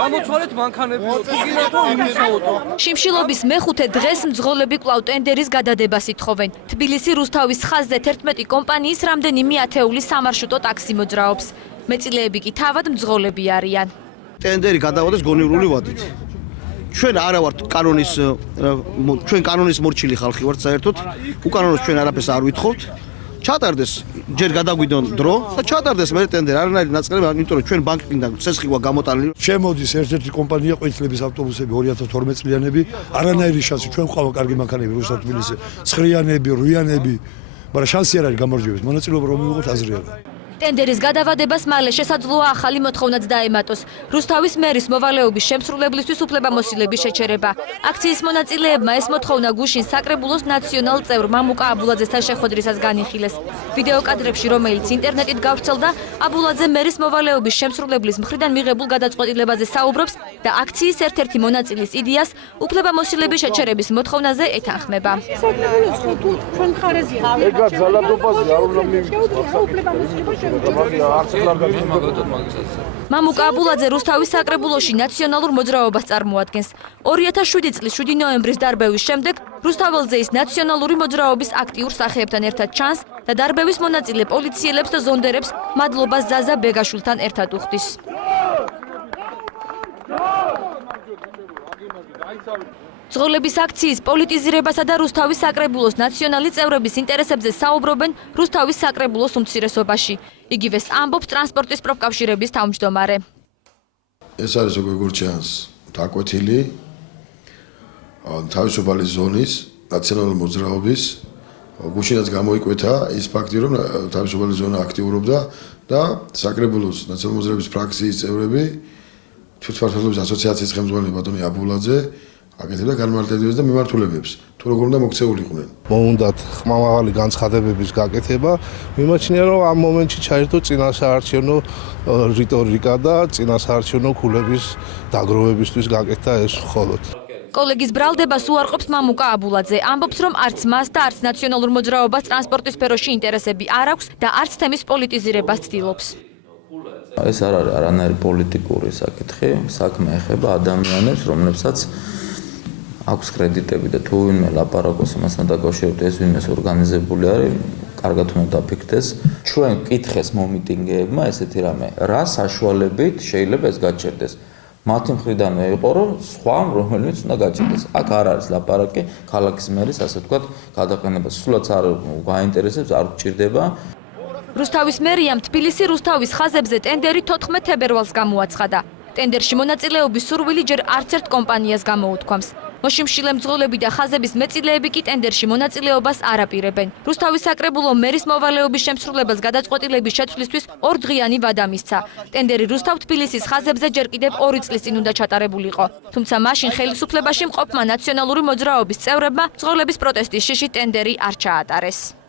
გამოცვალეთ მანქანები, თუ გინდათ იმისაოდო. შიმშილობის მეხუთე დღეს მძღოლები კვლავ ტენდერის გადადებას ითხოვენ. თბილისი რუსთავის ხაზზე 11 კომპანიის რამდენიმე ათეული სამარშრუტო ტაქსი მოძრაობს. მეწილეები კი თავად მძღოლები არიან. ტენდერი გადავადეს გონივრული ვადით. ჩვენ არა ვართ ჩვენ კანონის მორჩილი ხალხი ვართ საერთოდ. უკანონოს ჩვენ არაფერს არ ვითხოვთ. ჩატარდეს ჯერ გადაგვიდონ დრო და ჩატარდეს მე ტენდერი. არანაირი ნაწილები, იმიტომ რომ ჩვენ ბანკიდან ცეცხლი გვაქვს გამოტანილი. შემოდის ერთ-ერთი კომპანია ყვინთლების ავტობუსები 2012 წლიანები. არანაირი შანსი ჩვენ ყავდა კარგი მანქანები რუსთავ თბილისზე. 9-იანები, 8-იანები, მაგრამ შანსი არ არის გამარჯვების. მონაწილეობა რომ მივიღოთ აზრი არა. ტენდერის გადავადებას მალე შესაძლოა ახალი მოთხოვნაც დაემატოს. რუსთავის მერის მოვალეობის შემსრულებლისთვის უფლებამოსილების შეჩერება. აქციის მონაწილეებმა ეს მოთხოვნა გუშინ საკრებულოს ნაციონალ წევრ მამუკა აბულაძესთან შეხვედრისას განიხილეს. ვიდეო კადრებში, რომელიც ინტერნეტით გავრცელდა, აბულაძე მერის მოვალეობის შემსრულებლის მხრიდან მიღებულ გადაწყვეტილებაზე საუბრობს და აქციის ერთ-ერთი მონაწილის იდეას უფლებამოსილების შეჩერების მოთხოვნაზე ეთანხმება. მამუკა აბულაძე რუსთავის საკრებულოში ნაციონალურ მოძრაობას წარმოადგენს. 2007 წლის 7 ნოემბრის დარბევის შემდეგ რუსთაველზეის ნაციონალური მოძრაობის აქტიურ სახეებთან ერთად ჩანს და დარბევის მონაწილე პოლიციელებს და ზონდერებს მადლობა ზაზა ბეგაშვილთან ერთად უხდის. მძღოლების აქციის პოლიტიზირებასა და რუსთავის საკრებულოს ნაციონალი წევრების ინტერესებზე საუბრობენ რუსთავის საკრებულოს უმცირესობაში. იგივეს ამბობს ტრანსპორტის პროფკავშირების თავმჯდომარე. ეს არის როგორც ჩანს დაკვეთილი თავისუფალი ზონის ნაციონალური მოძრაობის გუშინაც გამოიკვეთა ის ფაქტი, რომ თავისუფალი ზონა აქტიურობდა და საკრებულოს ნაციონალური მოძრაობის ფრაქციის წევრები თვითმმართველობის ასოციაციის ხელმძღვანელი ბატონი აბულაძე აკეთებდა განმარტებებს და მიმართულებებს, თუ როგორ უნდა მოქცეული იყვნენ. მოუნდათ ხმამაღალი განცხადებების გაკეთება, მიმაჩნია რომ ამ მომენტში ჩაერთო წინასაარჩევნო რიტორიკა და წინასაარჩევნო ქულების დაგროვებისთვის გაკეთდა ეს მხოლოდ. კოლეგის ბრალდებას უარყოფს მამუკა აბულაძე. ამბობს, რომ არც მას და არც ნაციონალურ მოძრაობას ტრანსპორტის სფეროში ინტერესები არ აქვს და არც თემის პოლიტიზირებას ცდილობს. ეს არ არის არანაირი პოლიტიკური საკითხი, საქმე ეხება ადამიანებს, რომლებსაც აქვს კრედიტები და თუ ვინმე ლაპარაკობს იმასთან დაკავშირებით, ეს ვინმეს ორგანიზებული არის, კარგად უნდა დაფიქრდეს. ჩვენ კითხეს მომიტინგეებმა ესეთი რამე, რა საშუალებით შეიძლება ეს გაჩერდეს. მათი მხრიდანვე იყო, რომ სხვა რომელიც უნდა გაჩერდეს. აქ არ არის ლაპარაკი ქალაქის მერის, ასე ვთქვათ, გადაყენებას. სულაც არ გაინტერესებს, არ გჭირდება. რუსთავის მერიამ თბილისი რუსთავის ხაზებზე ტენდერი 14 თებერვალს გამოაცხადა. ტენდერში მონაწილეობის სურვილი ჯერ არც ერთ კომპანიას გამოუთქვამს. მოშიმშილე მძღოლები და ხაზების მეწილეები კი ტენდერში მონაწილეობას არ აპირებენ. რუსთავის საკრებულო მერის მოვალეობის შემსრულებელს გადაწყვეტილების შეცვლისთვის 2 დღიანი ვადა მისცა. ტენდერი რუსთავ თბილისის ხაზებზე ჯერ კიდევ 2 წლის წინ უნდა ჩატარებულიყო. თუმცა მაშინ ხელისუფლებაში მყოფმა ნაციონალური მოძრაობის წევრებმა მძღოლების პროტესტის შიშით ტენდერი არ ჩაატარეს.